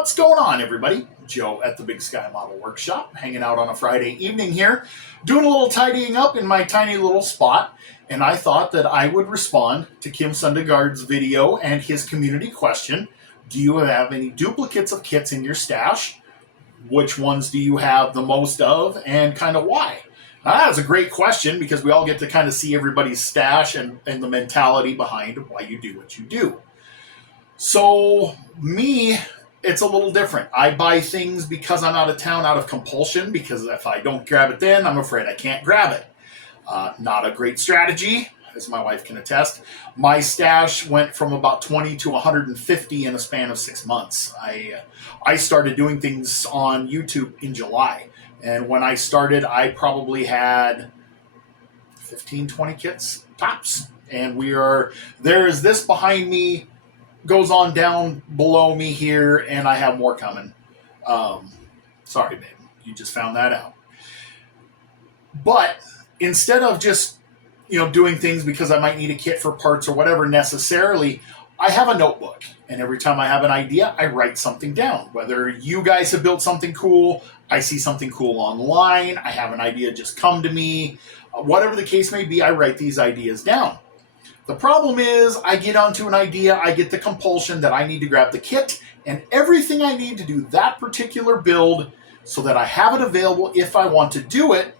What's going on, everybody? Joe at the Big Sky Model Workshop, hanging out on a Friday evening here, doing a little tidying up in my tiny little spot, and I thought that I would respond to Kim Sundegaard's video and his community question. Do you have any duplicates of kits in your stash? Which ones do you have the most of, and kind of why? That's a great question because we all get to kind of see everybody's stash and the mentality behind why you do what you do. So me, it's a little different. I buy things because I'm out of town out of compulsion, because if I don't grab it then, I'm afraid I can't grab it. Not a great strategy, as my wife can attest. My stash went from about 20 to 150 in a span of 6 months. I started doing things on YouTube in July. And when I started, I probably had 15, 20 kits tops. And there is this behind me, goes on down below me here, and I have more coming. Sorry, babe, you just found that out. But instead of just, doing things because I might need a kit for parts or whatever necessarily, I have a notebook. And every time I have an idea, I write something down. Whether you guys have built something cool, I see something cool online, I have an idea just come to me, whatever the case may be, I write these ideas down. The problem is I get onto an idea, I get the compulsion that I need to grab the kit and everything I need to do that particular build so that I have it available if I want to do it,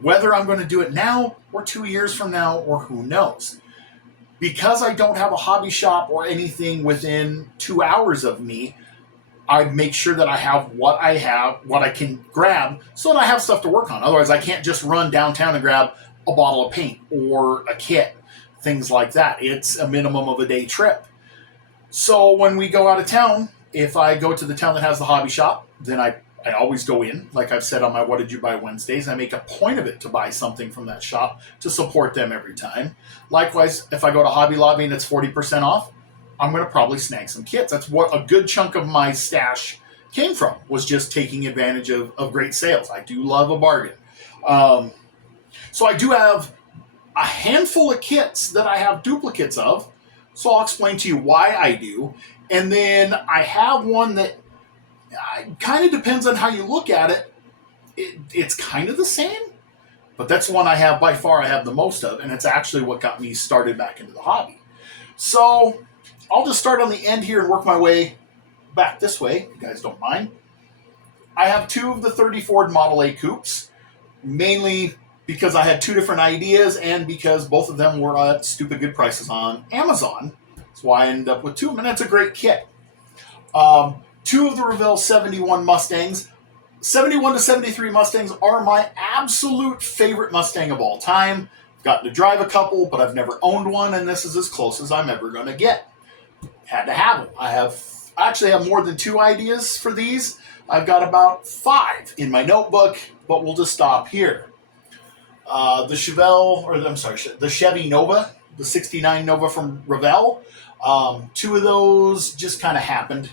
whether I'm going to do it now or 2 years from now or who knows. Because I don't have a hobby shop or anything within 2 hours of me, I make sure that I have, what I can grab so that I have stuff to work on. Otherwise, I can't just run downtown and grab a bottle of paint or a kit, things like that. It's a minimum of a day trip. So when we go out of town, if I go to the town that has the hobby shop, then I always go in, like I've said on my What Did You Buy Wednesdays. I make a point of it to buy something from that shop to support them every time. Likewise, if I go to Hobby Lobby and it's 40% off, I'm going to probably snag some kits. That's what a good chunk of my stash came from, was just taking advantage of great sales. I do love a bargain. So I do have a handful of kits that I have duplicates of. So I'll explain to you why I do. And then I have one that kind of depends on how you look at it. It's kind of the same, but that's one I have by far I have the most of, and it's actually what got me started back into the hobby. So I'll just start on the end here and work my way back this way, if you guys don't mind. I have 2 of the 30 Ford Model A coupes, mainly because I had 2 different ideas and because both of them were at stupid good prices on Amazon. That's why I ended up with 2 of them, and it's a great kit. 2 of the Revell 71 Mustangs. 71 to 73 Mustangs are my absolute favorite Mustang of all time. I've gotten to drive a couple, but I've never owned one, and this is as close as I'm ever going to get. Had to have them. I actually have more than 2 ideas for these. I've got about 5 in my notebook, but we'll just stop here. The Chevy Nova, the 69 Nova from Revell. 2 of those just kind of happened.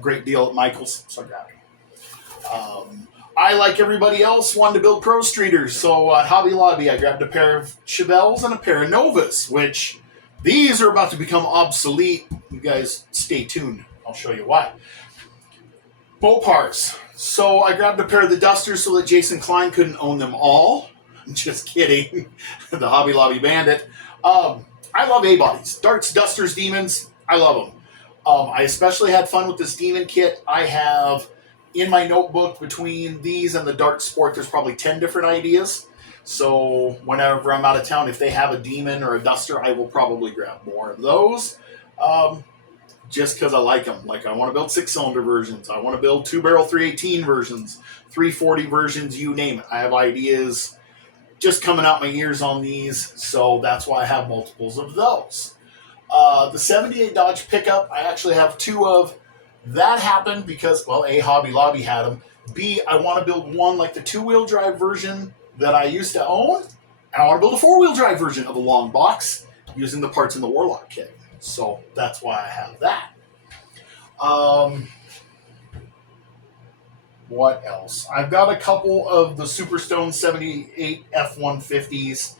Great deal at Michael's, so I grabbed them. I, like everybody else, wanted to build Pro Streeters, so at Hobby Lobby I grabbed a pair of Chevelles and a pair of Novas, which these are about to become obsolete. You guys stay tuned. I'll show you why. Mopars. So I grabbed a pair of the Dusters so that Jason Klein couldn't own them all. Just kidding. The Hobby Lobby Bandit. I love A-bodies. Darts, Dusters, Demons. I love them. I especially had fun with this Demon kit. I have in my notebook between these and the Dart Sport, there's probably 10 different ideas. So whenever I'm out of town, if they have a Demon or a Duster, I will probably grab more of those. Just because I like them. Like, I want to build 6-cylinder versions. I want to build 2-barrel 318 versions, 340 versions, you name it. I have ideas just coming out my ears on these, so that's why I have multiples of those. The 78 Dodge pickup, I actually have 2 of. That happened because, well, A, Hobby Lobby had them. B, I want to build one like the 2-wheel drive version that I used to own, and I want to build a 4-wheel drive version of the long box using the parts in the Warlock kit. So that's why I have that. What else? I've got a couple of the Superstone 78 F-150s,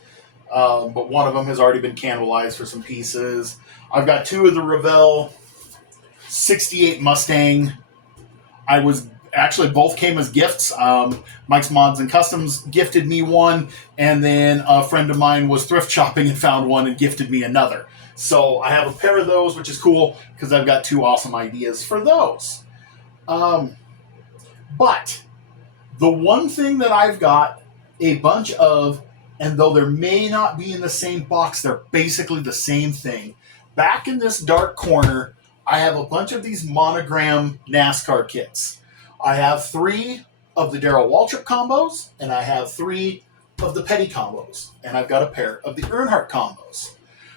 but one of them has already been cannibalized for some pieces. I've got 2 of the Revell 68 Mustang I was actually both came as gifts. Mike's Mods and Customs gifted me one, and then a friend of mine was thrift shopping and found one and gifted me another. So I have a pair of those, which is cool because I've got 2 awesome ideas for those. But the one thing that I've got a bunch of, and though there may not be in the same box, they're basically the same thing. Back in this dark corner, I have a bunch of these monogram NASCAR kits. I have 3 of the Darrell Waltrip combos, and I have 3 of the Petty combos, and I've got a pair of the Earnhardt combos.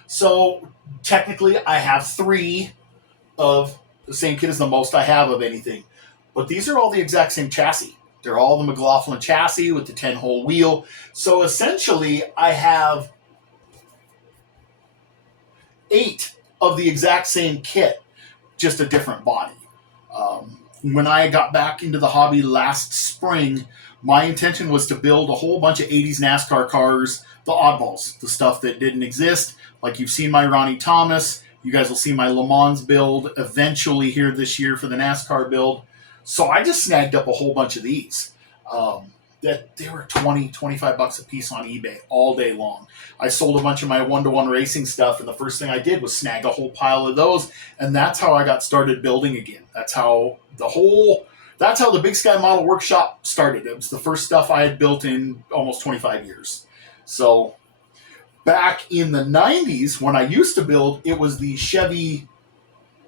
So technically, I have 3 of the same kit as the most I have of anything. But these are all the exact same chassis. They're all the McLaughlin chassis with the 10-hole wheel. So essentially, I have 8 of the exact same kit, just a different body. When I got back into the hobby last spring, my intention was to build a whole bunch of 80s NASCAR cars, the oddballs, the stuff that didn't exist. Like you've seen my Ronnie Thomas. You guys will see my Le Mans build eventually here this year for the NASCAR build. So I just snagged up a whole bunch of these. That they were $20-25 a piece on eBay all day long. I sold a bunch of my one-to-one racing stuff, and the first thing I did was snag a whole pile of those, and that's how I got started building again. That's how the Big Sky Model Workshop started. It was the first stuff I had built in almost 25 years. So back in the 90s, when I used to build, it was the Chevy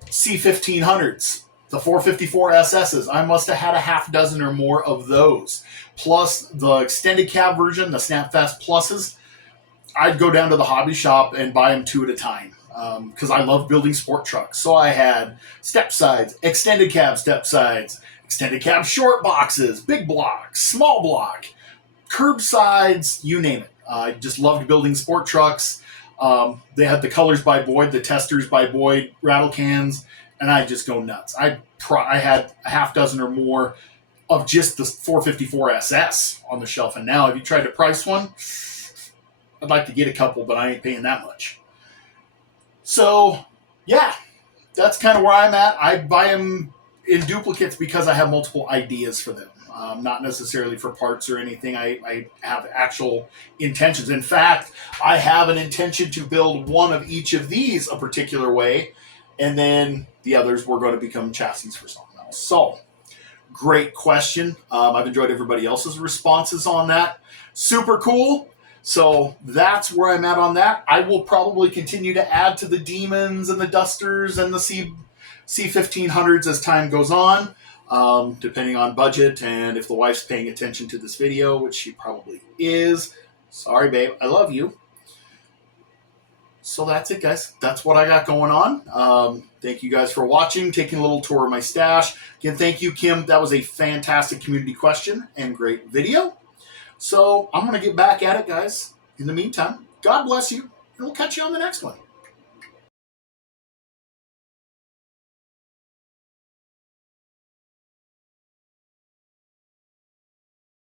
C1500s. The 454 SSs, I must have had a half dozen or more of those. Plus the extended cab version, the Snapfast Pluses. I'd go down to the hobby shop and buy them 2 at a time because I love building sport trucks. So I had step sides, extended cab step sides, extended cab short boxes, big block, small block, curb sides, you name it. I just loved building sport trucks. They had the Colors by Boyd, the Testers by Boyd rattle cans, and I just go nuts. I had a half dozen or more of just the 454 SS on the shelf. And now, if you tried to price one, I'd like to get a couple, but I ain't paying that much. So, yeah, that's kind of where I'm at. I buy them in duplicates because I have multiple ideas for them. Not necessarily for parts or anything. I have actual intentions. In fact, I have an intention to build one of each of these a particular way, and then the others were going to become chassis for something else. So, great question. I've enjoyed everybody else's responses on that. Super cool. So that's where I'm at on that. I will probably continue to add to the Demons and the Dusters and the C1500s as time goes on, depending on budget and if the wife's paying attention to this video, which she probably is. Sorry, babe. I love you. So that's it, guys. That's what I got going on. Thank you guys for watching, taking a little tour of my stash. Again, thank you, Kim. That was a fantastic community question and great video. So I'm going to get back at it, guys. In the meantime, God bless you, and we'll catch you on the next one.